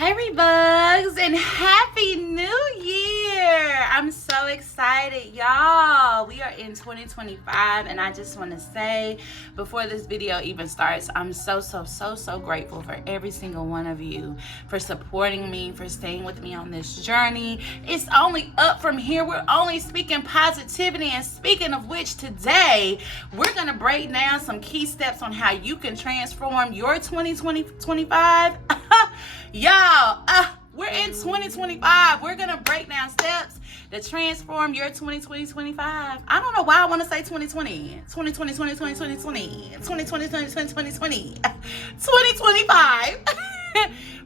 Hey Rebugs, and Happy New Year! I'm so excited, y'all. We are in 2025, and I just want to say, before this video even starts, I'm so grateful for every single one of you for supporting me, for staying with me on this journey. It's only up from here. We're only speaking positivity, and speaking of which, today, we're going to break down some key steps on how you can transform your 2025. Y'all, we're in 2025. We're going to break down steps to transform your 2025. I don't know why I want to say 2020. 2025.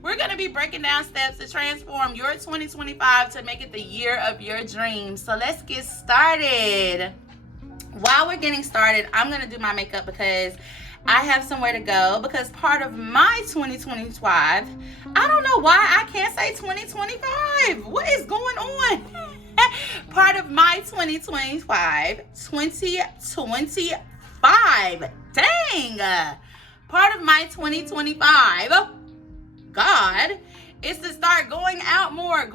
We're going to be breaking down steps to transform your 2025 to make it the year of your dreams. So let's get started. While we're getting started, I'm going to do my makeup because I have somewhere to go, because part of my 2025, I don't know why I can't say 2025. What is going on? Part of my 2025, dang. Part of my 2025, God, is to start going out more,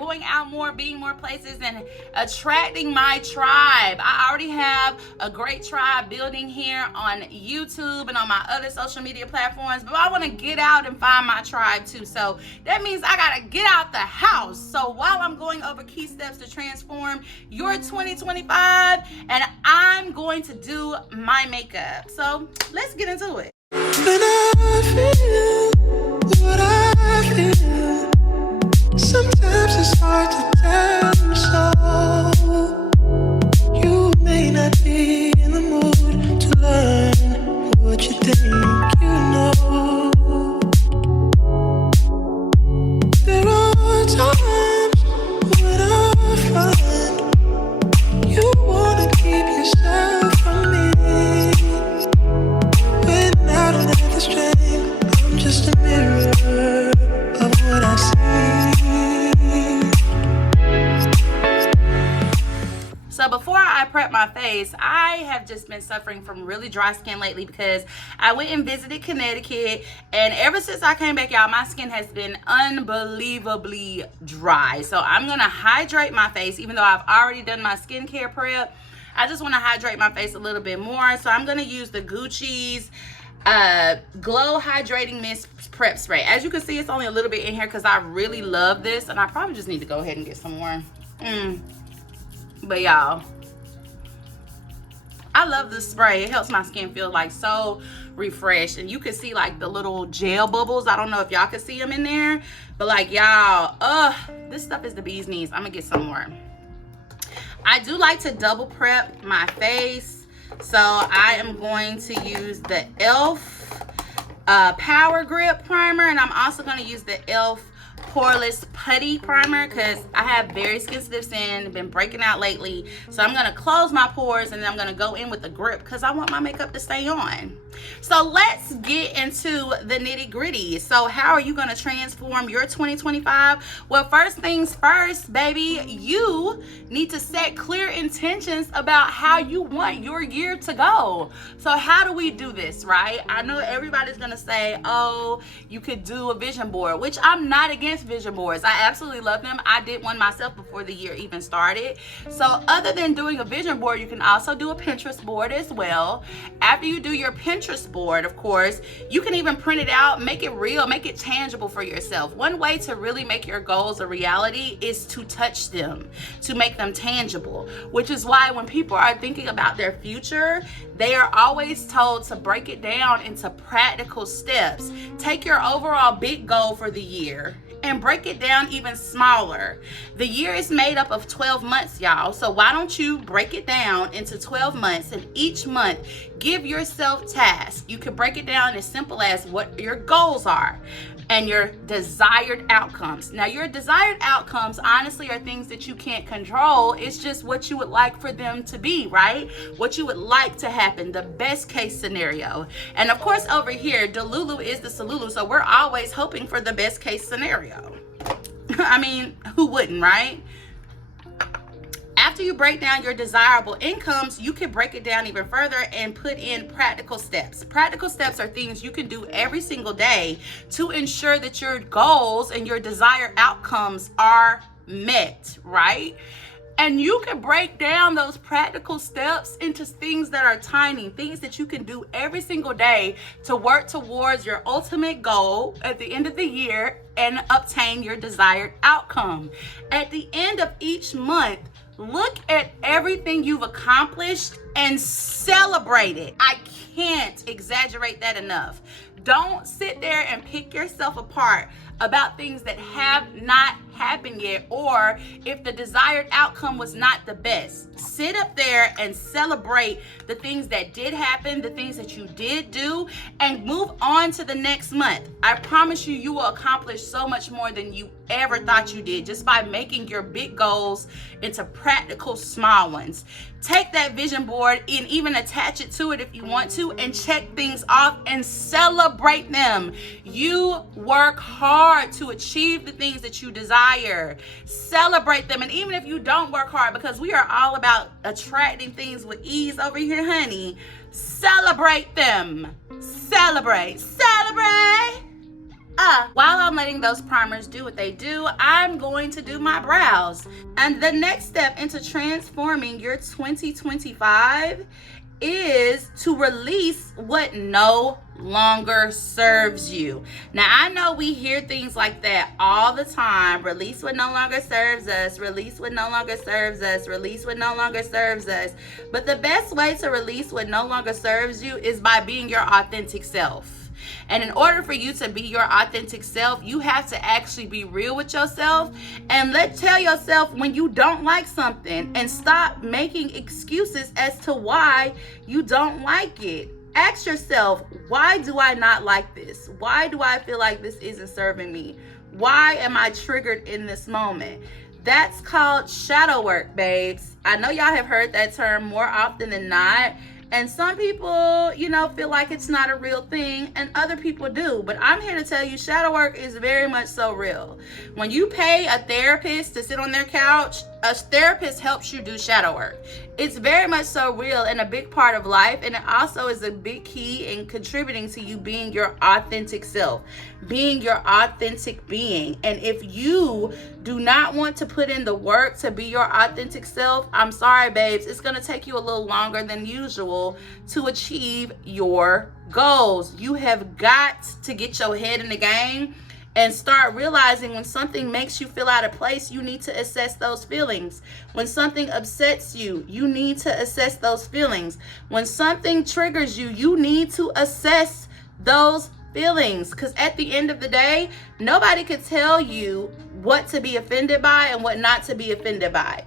being more places, and attracting my tribe. I already have a great tribe building here on YouTube and on my other social media platforms, but I want to get out and find my tribe too. So that means I got to get out the house. So while I'm going over key steps to transform your 2025, and I'm going to do my makeup. So let's get into it. When I feel what I feel, sometimes it's hard to tell you so. You may not be in the mood to learn what you think you know. There are times when I find you wanna keep yourself from me. When I don't have the strength, I'm just a mirror of what I see. So before I prep my face, I have just been suffering from really dry skin lately because I went and visited Connecticut, and ever since I came back, y'all, my skin has been unbelievably dry. So I'm gonna hydrate my face, even though I've already done my skincare prep. I just want to hydrate my face a little bit more. So I'm gonna use the Gucci's Glow Hydrating Mist Prep Spray. As you can see, it's only a little bit in here because I really love this, and I probably just need to go ahead and get some more. But y'all, I love this spray. It helps my skin feel like so refreshed, and you can see like the little gel bubbles. I don't know if y'all can see them in there, but like, y'all, this stuff is the bee's knees. I'm gonna get some more. I do like to double prep my face, so I am going to use the e.l.f. Power Grip Primer, and I'm also going to use the e.l.f. Poreless Putty Primer because I have very sensitive skin, been breaking out lately. So I'm going to close my pores, and then I'm going to go in with the grip because I want my makeup to stay on. So let's get into the nitty gritty. So how are you going to transform your 2025? Well, first things first, baby, you need to set clear intentions about how you want your year to go. So how do we do this, right? I know everybody's going to say, oh, you could do a vision board, which I'm not against vision boards. I absolutely love them. I did one myself before the year even started. So other than doing a vision board, you can also do a Pinterest board as well. After you do your Pinterest board, of course, you can even print it out, make it real, make it tangible for yourself. One way to really make your goals a reality is to touch them, to make them tangible, which is why when people are thinking about their future, they are always told to break it down into practical steps. Take your overall big goal for the year and break it down even smaller. The year is made up of 12 months, y'all. So why don't you break it down into 12 months, and each month give yourself tasks. You can break it down as simple as what your goals are and your desired outcomes. Now, your desired outcomes honestly are things that you can't control. It's just what you would like for them to be, right? What you would like to happen, the best case scenario. And of course, over here, Delulu is the Salulu, so we're always hoping for the best case scenario. I mean, who wouldn't, right? After after you break down your desirable incomes, you can break it down even further and put in practical steps. Practical steps are things you can do every single day to ensure that your goals and your desired outcomes are met, right? And you can break down those practical steps into things that are tiny, things that you can do every single day to work towards your ultimate goal at the end of the year and obtain your desired outcome. At the end of each month, look at everything you've accomplished and celebrate it. I can't exaggerate that enough. Don't sit there and pick yourself apart about things that have not happened yet, or if the desired outcome was not the best. Sit up there and celebrate the things that did happen, the things that you did do, and move on to the next month. I promise you, you will accomplish so much more than you ever thought you did just by making your big goals into practical small ones. Take that vision board and even attach it to it if you want to, and check things off and celebrate them. You work hard to achieve the things that you desire. Celebrate them. And even if you don't work hard, because we are all about attracting things with ease over here, honey, celebrate them. Celebrate. While I'm letting those primers do what they do, I'm going to do my brows. And the next step into transforming your 2025 is to release what no longer serves you. Now, I know we hear things like that all the time. Release what no longer serves us. Release what no longer serves us. Release what no longer serves us. But the best way to release what no longer serves you is by being your authentic self. And in order for you to be your authentic self, you have to actually be real with yourself and tell yourself when you don't like something, and stop making excuses as to why you don't like it. Ask yourself, why do I not like this? Why do I feel like this isn't serving me? Why am I triggered in this moment? That's called shadow work, babes. I know y'all have heard that term more often than not. And some people, feel like it's not a real thing, and other people do. But I'm here to tell you, shadow work is very much so real. When you pay a therapist to sit on their couch, a therapist helps you do shadow work. It's very much so real and a big part of life, and it also is a big key in contributing to you being your authentic self, being your authentic being. And if you do not want to put in the work to be your authentic self, I'm sorry, babes, it's going to take you a little longer than usual to achieve your goals. You have got to get your head in the game and start realizing when something makes you feel out of place, you need to assess those feelings. When something upsets you, you need to assess those feelings. When something triggers you, you need to assess those feelings. Because at the end of the day, nobody could tell you what to be offended by and what not to be offended by.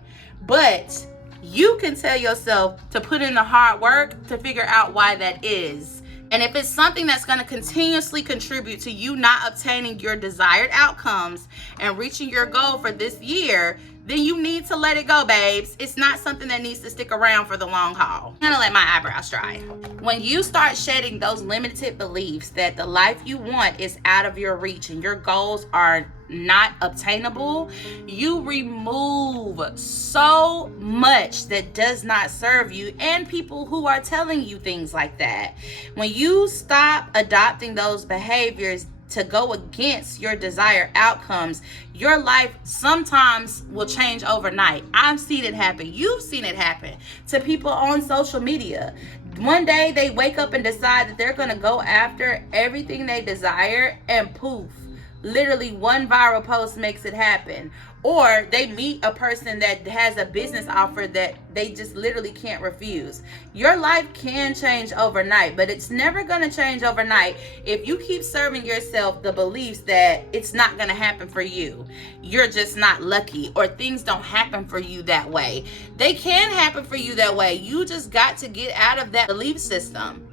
But you can tell yourself to put in the hard work to figure out why that is. And if it's something that's going to continuously contribute to you not obtaining your desired outcomes and reaching your goal for this year, then you need to let it go, babes. It's not something that needs to stick around for the long haul. I'm gonna let my eyebrows dry. When you start shedding those limited beliefs that the life you want is out of your reach and your goals are not obtainable, you remove so much that does not serve you and people who are telling you things like that. When you stop adopting those behaviors to go against your desired outcomes, your life sometimes will change overnight. I've seen it happen. You've seen it happen to people on social media. One day they wake up and decide that they're going to go after everything they desire, and poof, literally one viral post makes it happen. Or they meet a person that has a business offer that they just literally can't refuse. Your life can change overnight, but it's never going to change overnight if you keep serving yourself the beliefs that it's not going to happen for you. You're just not lucky, or things don't happen for you that way. They can happen for you that way. You just got to get out of that belief system.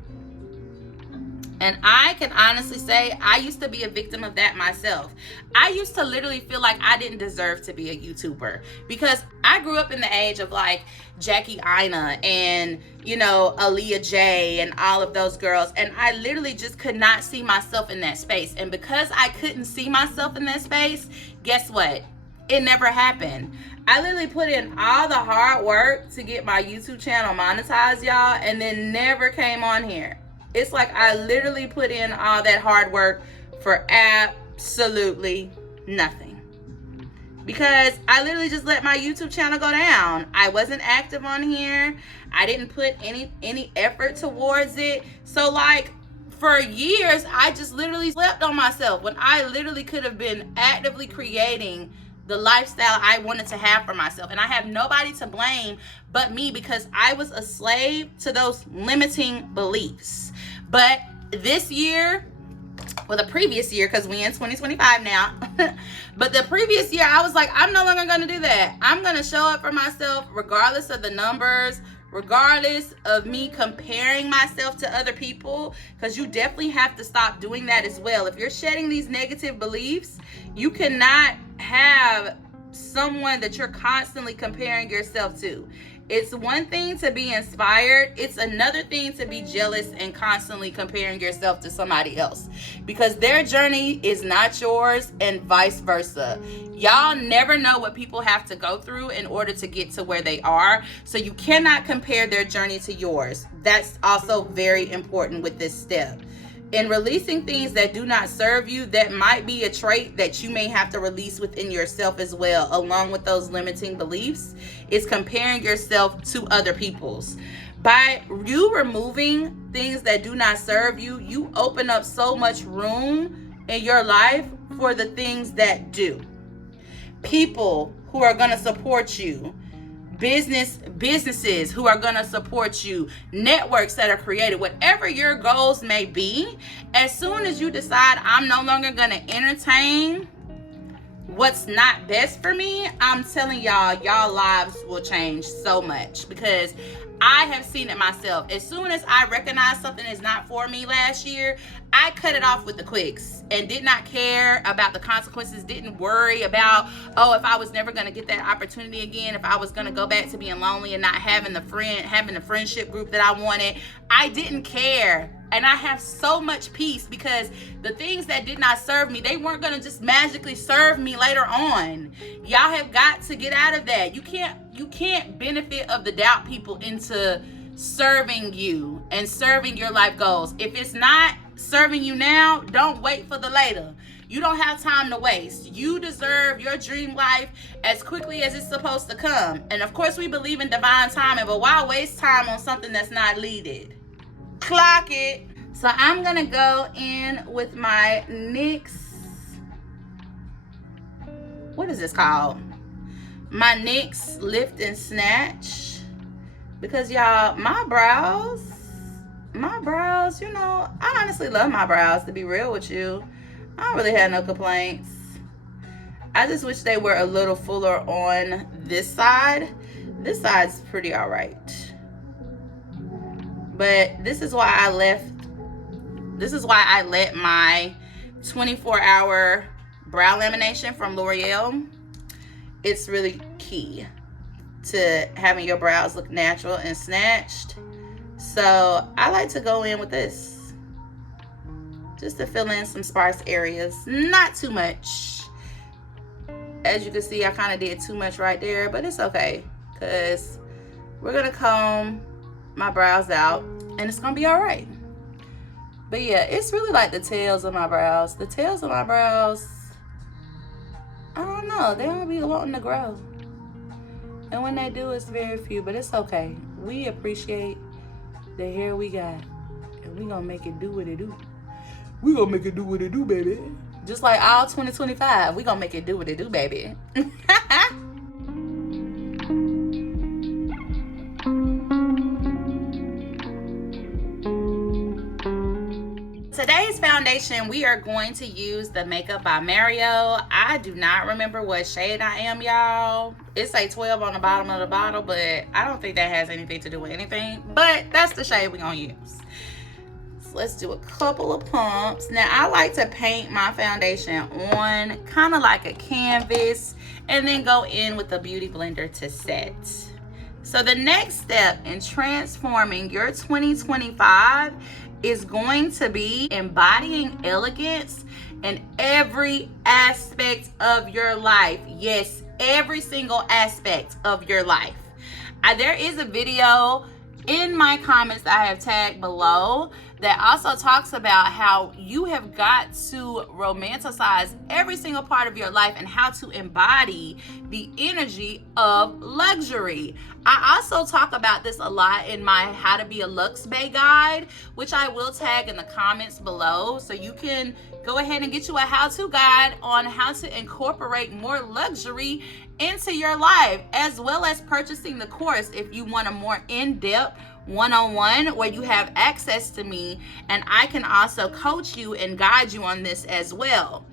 And I can honestly say I used to be a victim of that myself. I used to literally feel like I didn't deserve to be a YouTuber because I grew up in the age of like Jackie Ina and, Aaliyah J and all of those girls. And I literally just could not see myself in that space. And because I couldn't see myself in that space, guess what? It never happened. I literally put in all the hard work to get my YouTube channel monetized, y'all, and then never came on here. It's like I literally put in all that hard work for absolutely nothing. Because I literally just let my YouTube channel go down. I wasn't active on here. I didn't put any effort towards it. So like for years, I just literally slept on myself when I literally could have been actively creating the lifestyle I wanted to have for myself. And I have nobody to blame but me, because I was a slave to those limiting beliefs. But this year, well, the previous year, because we in 2025 now, but the previous year, I was like, I'm no longer going to do that. I'm going to show up for myself regardless of the numbers, regardless of me comparing myself to other people, because you definitely have to stop doing that as well. If you're shedding these negative beliefs, you cannot have someone that you're constantly comparing yourself to. It's one thing to be inspired. It's another thing to be jealous and constantly comparing yourself to somebody else, because their journey is not yours and vice versa. Y'all never know what people have to go through in order to get to where they are. So you cannot compare their journey to yours. That's also very important with this step. In releasing things that do not serve you, that might be a trait that you may have to release within yourself as well, along with those limiting beliefs, is comparing yourself to other people's. By you removing things that do not serve you, you open up so much room in your life for the things that do. People who are going to support you, businesses who are going to support you, networks that are created, whatever your goals may be, as soon as you decide I'm no longer going to entertain what's not best for me, I'm telling y'all lives will change so much, because I have seen it myself. As soon as I recognized something is not for me last year, I cut it off with the quicks and did not care about the consequences, didn't worry about, oh, if I was never going to get that opportunity again, if I was going to go back to being lonely and not having the friendship group that I wanted. I didn't care. And I have so much peace, because the things that did not serve me, they weren't going to just magically serve me later on. Y'all have got to get out of that. You can't benefit of the doubt people into serving you and serving your life goals. If it's not serving you now, don't wait for the later. You don't have time to waste. You deserve your dream life as quickly as it's supposed to come. And of course, we believe in divine timing, but why waste time on something that's not needed? Clock it. So I'm gonna go in with my NYX, what is this called? My NYX Lift and Snatch, because y'all, my brows, you know, I honestly love my brows, to be real with you. I don't really have no complaints. I just wish they were a little fuller on this side. This side's pretty all right. But this is why I let my 24-hour brow lamination from L'Oreal. It's really key to having your brows look natural and snatched. So I like to go in with this, just to fill in some sparse areas. Not too much. As you can see, I kind of did too much right there, but it's okay, because we're going to comb my brows out and it's gonna be all right. But yeah, it's really like the tails of my brows. The tails of my brows, I don't know, they don't be wanting to grow, and when they do, it's very few, but it's okay. We appreciate the hair we got, and we gonna make it do what it do. We gonna make it do what it do, baby. Just like all 2025, we gonna make it do what it do, baby. Today's foundation, we are going to use the Makeup by Mario. I do not remember what shade I am, y'all. It say 12 on the bottom of the bottle, but I don't think that has anything to do with anything. But that's the shade we're gonna use. So let's do a couple of pumps. Now, I like to paint my foundation on kind of like a canvas and then go in with a beauty blender to set. So the next step in transforming your 2025 is going to be embodying elegance in every aspect of your life. Yes, every single aspect of your life. There is a video in my comments that I have tagged below that also talks about how you have got to romanticize every single part of your life and how to embody the energy of luxury. I also talk about this a lot in my How to Be a Lux Bae guide, which I will tag in the comments below, so you can go ahead and get you a how-to guide on how to incorporate more luxury into your life, as well as purchasing the course if you want a more in-depth one-on-one where you have access to me and I can also coach you and guide you on this as well.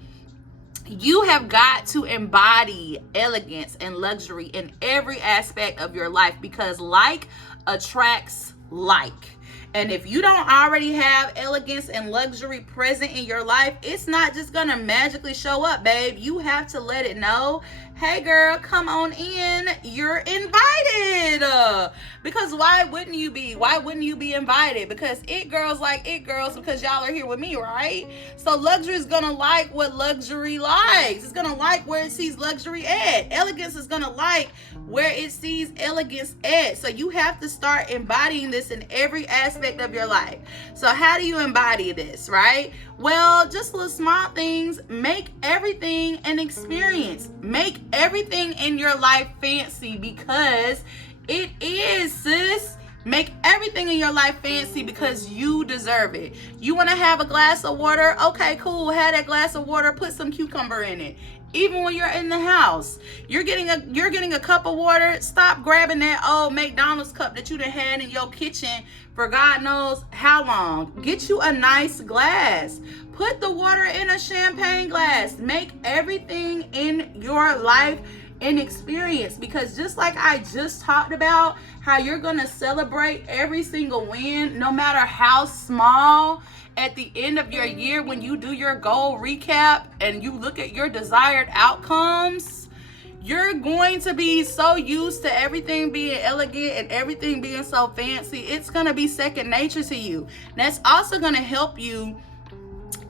You have got to embody elegance and luxury in every aspect of your life, because like attracts like. And if you don't already have elegance and luxury present in your life, it's not just gonna magically show up, babe. You have to let it know, hey girl, come on in, you're invited. Because why wouldn't you be? Why wouldn't you be invited? Because it girls like it girls, because y'all are here with me, right? So luxury is gonna like what luxury likes. It's gonna like where it sees luxury at. Elegance is gonna like where it sees elegance at. So you have to start embodying this in every aspect of your life. So how do you embody this, right? Well, just little small things. Make everything an experience. Make everything in your life fancy, because it is, sis. Make everything in your life fancy because you deserve it. You want to have a glass of water? Okay, cool. Have that glass of water. Put some cucumber in it. Even when you're in the house, you're getting a cup of water. Stop grabbing that old McDonald's cup that you done had in your kitchen for God knows how long. Get you a nice glass. Put the water in a champagne glass. Make everything in your life an experience, because just like I just talked about, how you're gonna celebrate every single win, no matter how small. At the end of your year, when you do your goal recap and you look at your desired outcomes, you're going to be so used to everything being elegant and everything being so fancy. It's going to be second nature to you. That's also going to help you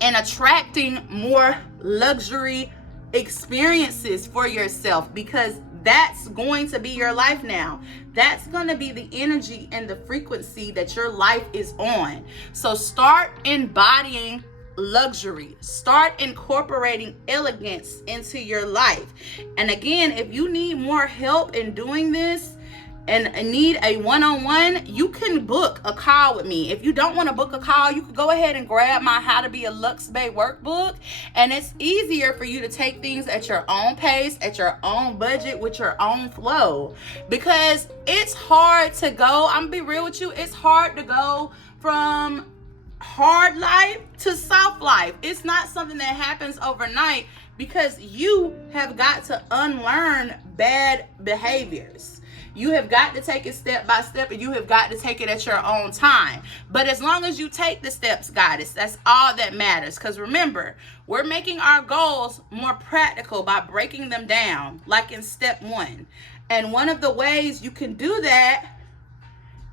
in attracting more luxury experiences for yourself, because that's going to be your life now. That's going to be the energy and the frequency that your life is on. So start embodying luxury. Start incorporating elegance into your life. And again, if you need more help in doing this and need a one-on-one, you can book a call with me. If you don't want to book a call, you can go ahead and grab my How to Be a Lux Bae workbook, and it's easier for you to take things at your own pace, at your own budget, with your own flow, because it's hard to go. I'm gonna be real with you, it's hard to go from hard life to soft life. It's not something that happens overnight, because you have got to unlearn bad behaviors. You have got to take it step by step, and you have got to take it at your own time. But as long as you take the steps, goddess, that's all that matters. Because remember, we're making our goals more practical by breaking them down, like in step 1. And one of the ways you can do that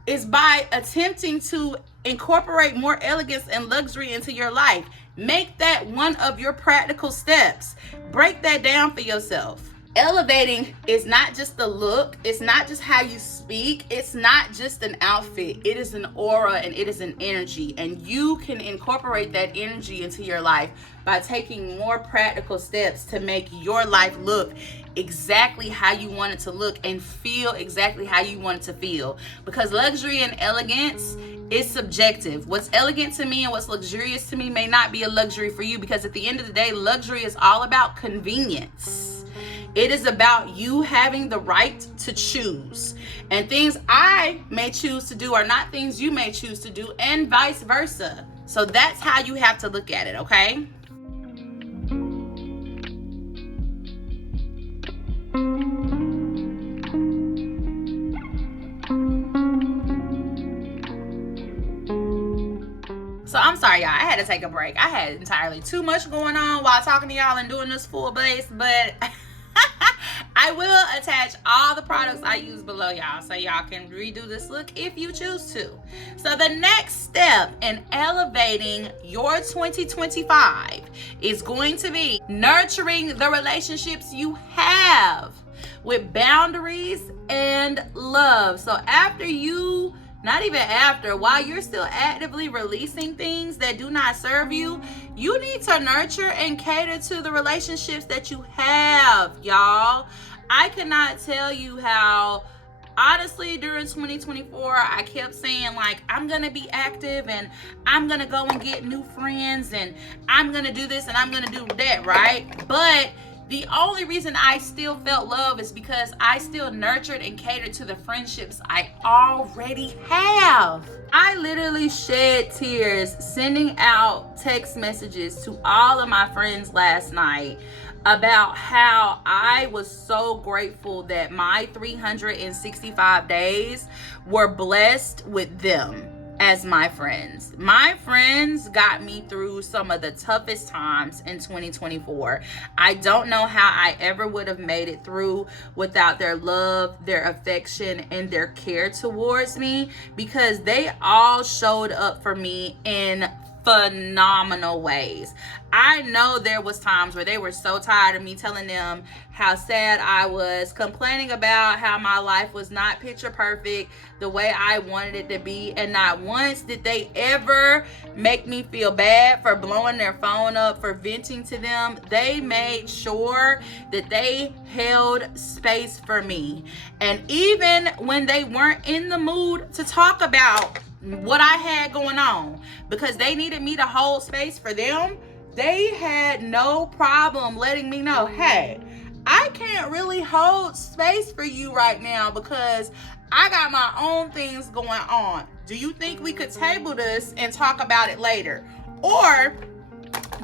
is by attempting to incorporate more elegance and luxury into your life. Make that one of your practical steps. Break that down for yourself. Elevating is not just the look. It's not just how you speak. It's not just an outfit. It is an aura and it is an energy. And you can incorporate that energy into your life by taking more practical steps to make your life look exactly how you want it to look and feel exactly how you want it to feel. Because luxury and elegance is subjective. What's elegant to me and what's luxurious to me may not be a luxury for you, because at the end of the day, luxury is all about convenience. It is about you having the right to choose. And things I may choose to do are not things you may choose to do, and vice versa. So that's how you have to look at it, okay? So I'm sorry, y'all. I had to take a break. I had entirely too much going on while talking to y'all and doing this full base, but I will attach all the products I use below, y'all, so y'all can redo this look if you choose to. So the next step in elevating your 2025 is going to be nurturing the relationships you have with boundaries and love. So after you, not even after, while you're still actively releasing things that do not serve you, you need to nurture and cater to the relationships that you have, y'all. I cannot tell you how, honestly, during 2024, I kept saying, like, I'm going to be active and I'm going to go and get new friends and I'm going to do this and I'm going to do that, right? But the only reason I still felt love is because I still nurtured and catered to the friendships I already have. I literally shed tears sending out text messages to all of my friends last night about how I was so grateful that my 365 days were blessed with them as my friends. My friends got me through some of the toughest times in 2024. I don't know how I ever would have made it through without their love, their affection, and their care towards me, because they all showed up for me in phenomenal ways. I know there was times where they were so tired of me telling them how sad I was, complaining about how my life was not picture perfect the way I wanted it to be, and not once did they ever make me feel bad for blowing their phone up, for venting to them. They made sure that they held space for me. And even when they weren't in the mood to talk about what I had going on, because they needed me to hold space for them, they had no problem letting me know, hey, I can't really hold space for you right now because I got my own things going on. Do you think we could table this and talk about it later? Or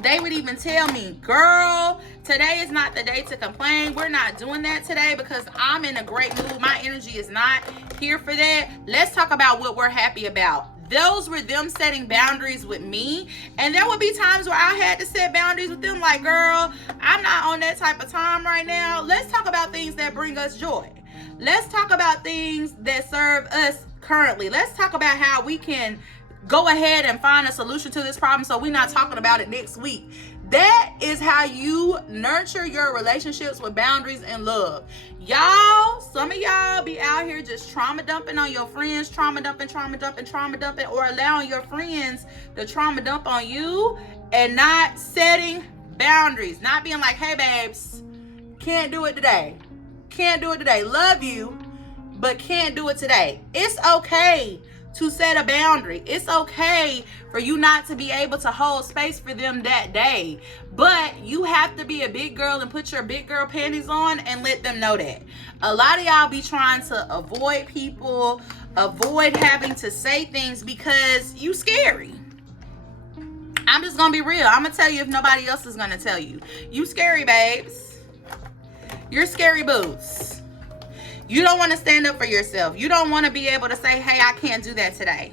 they would even tell me, girl, today is not the day to complain. We're not doing that today because I'm in a great mood. My energy is not here for that. Let's talk about what we're happy about. Those were them setting boundaries with me. And there would be times where I had to set boundaries with them, like, girl, I'm not on that type of time right now. Let's talk about things that bring us joy. Let's talk about things that serve us currently. Let's talk about how we can go ahead and find a solution to this problem so we're not talking about it next week. That is how you nurture your relationships with boundaries and love. Y'all, some of y'all be out here just trauma dumping on your friends, trauma dumping, or allowing your friends to trauma dump on you and not setting boundaries. Not being like, hey babes, can't do it today. Can't do it today. Love you, but can't do it today. It's okay to set a boundary. It's okay for you not to be able to hold space for them that day. But you have to be a big girl and put your big girl panties on and let them know that. A lot of y'all be trying to avoid people, avoid having to say things because you scary. I'm just gonna be real. I'm gonna tell you if nobody else is gonna tell you. You scary, babes. You're scary boots. You don't want to stand up for yourself. You don't want to be able to say, hey, I can't do that today.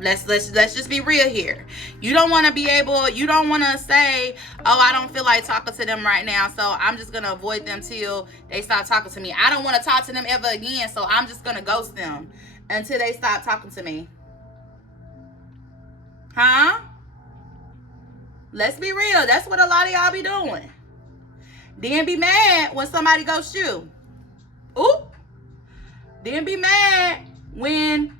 Let's just be real here. You don't want to be able, you don't want to say, oh, I don't feel like talking to them right now, so I'm just going to avoid them till they stop talking to me. I don't want to talk to them ever again, so I'm just going to ghost them until they stop talking to me. Huh? Let's be real. That's what a lot of y'all be doing. Then be mad when somebody ghosts you. Oop. Then be mad when,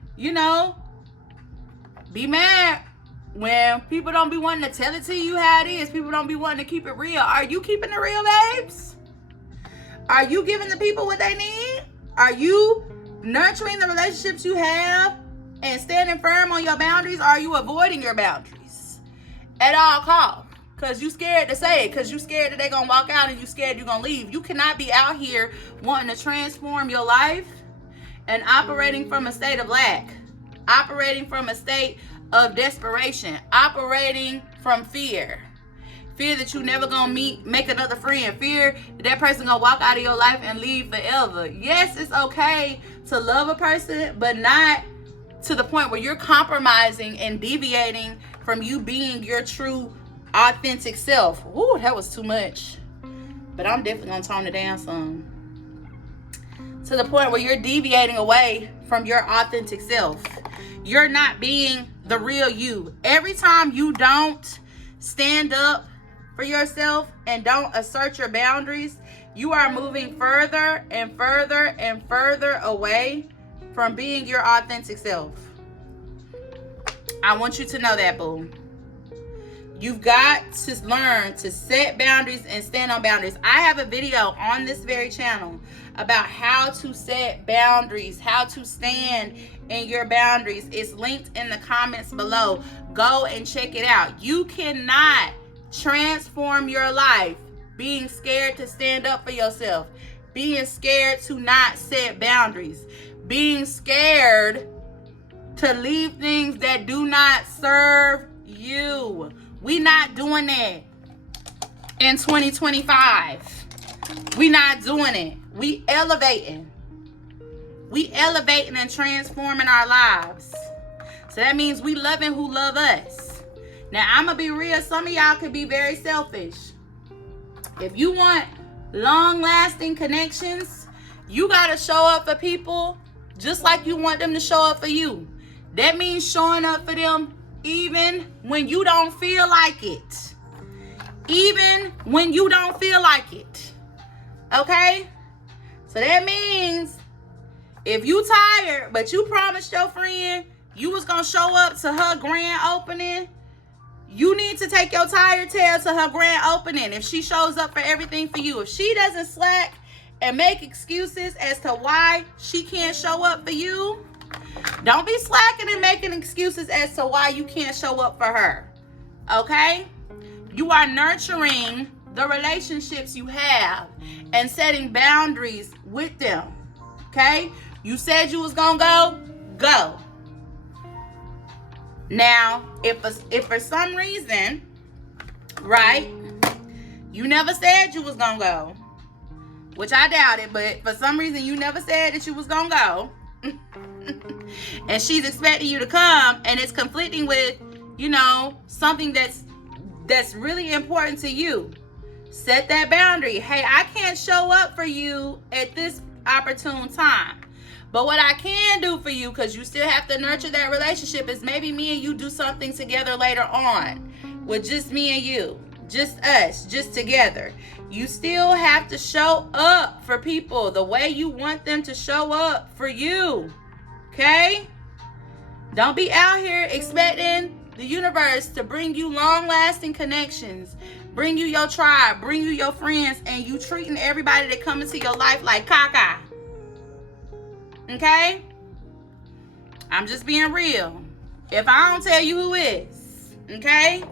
be mad when people don't be wanting to tell it to you how it is. People don't be wanting to keep it real. Are you keeping it real, babes? Are you giving the people what they need? Are you nurturing the relationships you have and standing firm on your boundaries? Or are you avoiding your boundaries at all costs? Because you scared to say it. Because you scared that they're going to walk out and you scared you're going to leave. You cannot be out here wanting to transform your life and operating from a state of lack. Operating from a state of desperation. Operating from fear. Fear that you never going to make another friend. Fear that that person going to walk out of your life and leave forever. Yes, it's okay to love a person, but not to the point where you're compromising and deviating from you being your true authentic self. Ooh, that was too much. but I'm definitely gonna tone it down some. To the point where you're deviating away from your authentic self. You're not being the real you. Every time you don't stand up for yourself and don't assert your boundaries, you are moving further and further and further away from being your authentic self. I want you to know that, boo. You've got to learn to set boundaries and stand on boundaries. I have a video on this very channel about how to set boundaries, how to stand in your boundaries. It's linked in the comments below. Go and check it out. You cannot transform your life being scared to stand up for yourself, being scared to not set boundaries, being scared to leave things that do not serve you. We not doing that in 2025. We not doing it. We elevating. We elevating and transforming our lives. So that means we loving who love us. Now, I'm going to be real. Some of y'all could be very selfish. If you want long-lasting connections, you got to show up for people just like you want them to show up for you. That means showing up for them even when you don't feel like it. Even when you don't feel like it. Okay? So that means if you tired, but you promised your friend you was going to show up to her grand opening, you need to take your tired tail to her grand opening if she shows up for everything for you. If she doesn't slack and make excuses as to why she can't show up for you, don't be slacking and making excuses as to why you can't show up for her. Okay? You are nurturing the relationships you have and setting boundaries with them. Okay? You said you was gonna go, go. Now, if for some reason, right, you never said you was gonna go, which I doubt it, but for some reason you never said that you was gonna go, and she's expecting you to come, and it's conflicting with, something that's really important to you. Set that boundary. Hey, I can't show up for you at this opportune time. But what I can do for you, because you still have to nurture that relationship, is maybe me and you do something together later on with just me and you, just us, just together. You still have to show up for people the way you want them to show up for you. Okay? Don't be out here expecting the universe to bring you long-lasting connections, bring you your tribe, bring you your friends, and you treating everybody that come into your life like caca. Okay? I'm just being real. If I don't tell you, who is? Okay?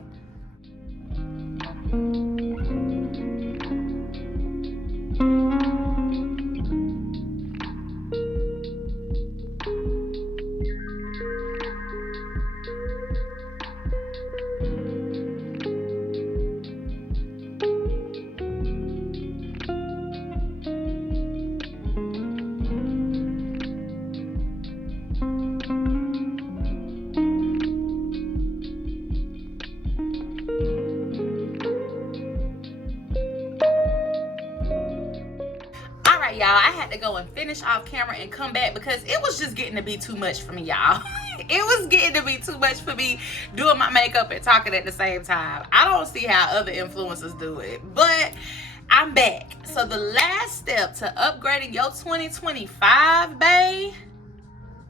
Y'all, I had to go and finish off camera and come back because it was just getting to be too much for me, y'all. It was getting to be too much for me doing my makeup and talking at the same time. I don't see how other influencers do it, but I'm back. So the last step to upgrading your 2025, babe,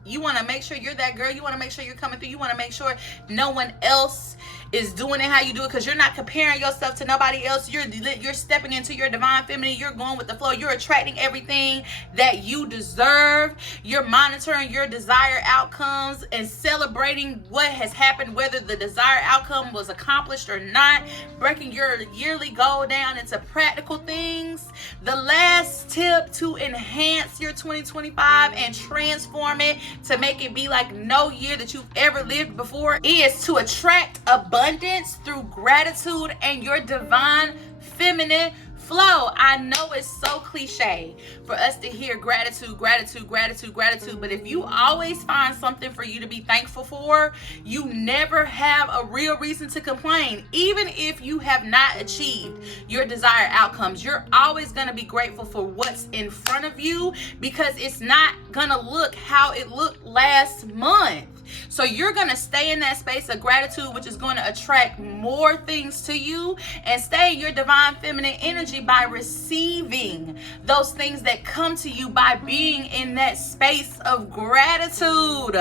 you want to make sure you're that girl. You want to make sure you're coming through. You want to make sure no one else is doing it how you do it, because you're not comparing yourself to nobody else. You're stepping into your divine feminine. You're going with the flow. You're attracting everything that you deserve. You're monitoring your desired outcomes and celebrating what has happened, whether the desired outcome was accomplished or not. Breaking your yearly goal down into practical things. The last tip to enhance your 2025 and transform it to make it be like no year that you've ever lived before is to attract abundance through gratitude and your divine feminine flow. I know it's so cliche for us to hear gratitude, gratitude, gratitude, gratitude, but if you always find something for you to be thankful for, you never have a real reason to complain. Even if you have not achieved your desired outcomes, you're always going to be grateful for what's in front of you, because it's not going to look how it looked last month. So you're going to stay in that space of gratitude, which is going to attract more things to you, and stay in your divine feminine energy by receiving those things that come to you, by being in that space of gratitude.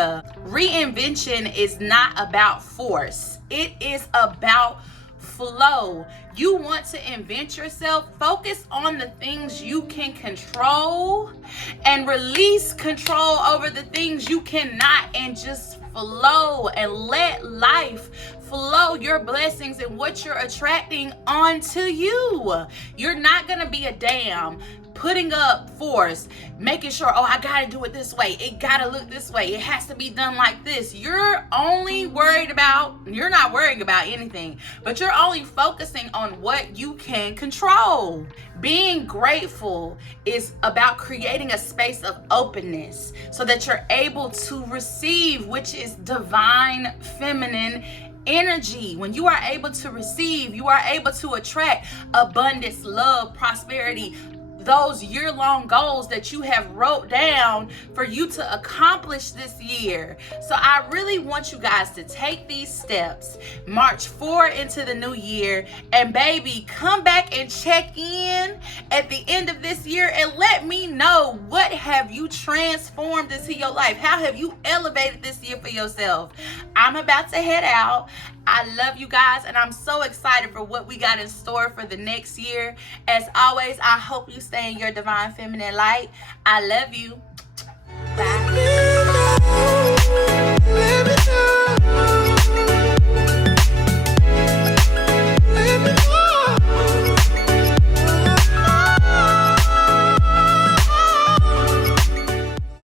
Reinvention is not about force. It is about flow. You want to invent yourself, focus on the things you can control and release control over the things you cannot, and just flow and let life flow your blessings and what you're attracting onto you. You're not going to be a dam putting up force, making sure, oh, I gotta do it this way, it gotta look this way, it has to be done like this. You're not worrying about anything, but you're only focusing on what you can control. Being grateful is about creating a space of openness so that you're able to receive, which is divine feminine energy. When you are able to receive, you are able to attract abundance, love, prosperity, those year-long goals that you have wrote down for you to accomplish this year. So I really want you guys to take these steps, march forward into the new year, and baby, come back and check in at the end of this year and let me know, what have you transformed into your life? How have you elevated this year for yourself? I'm about to head out. I love you guys, and I'm so excited for what we got in store for the next year. As always, I hope you stay in your divine feminine light. I love you. Bye.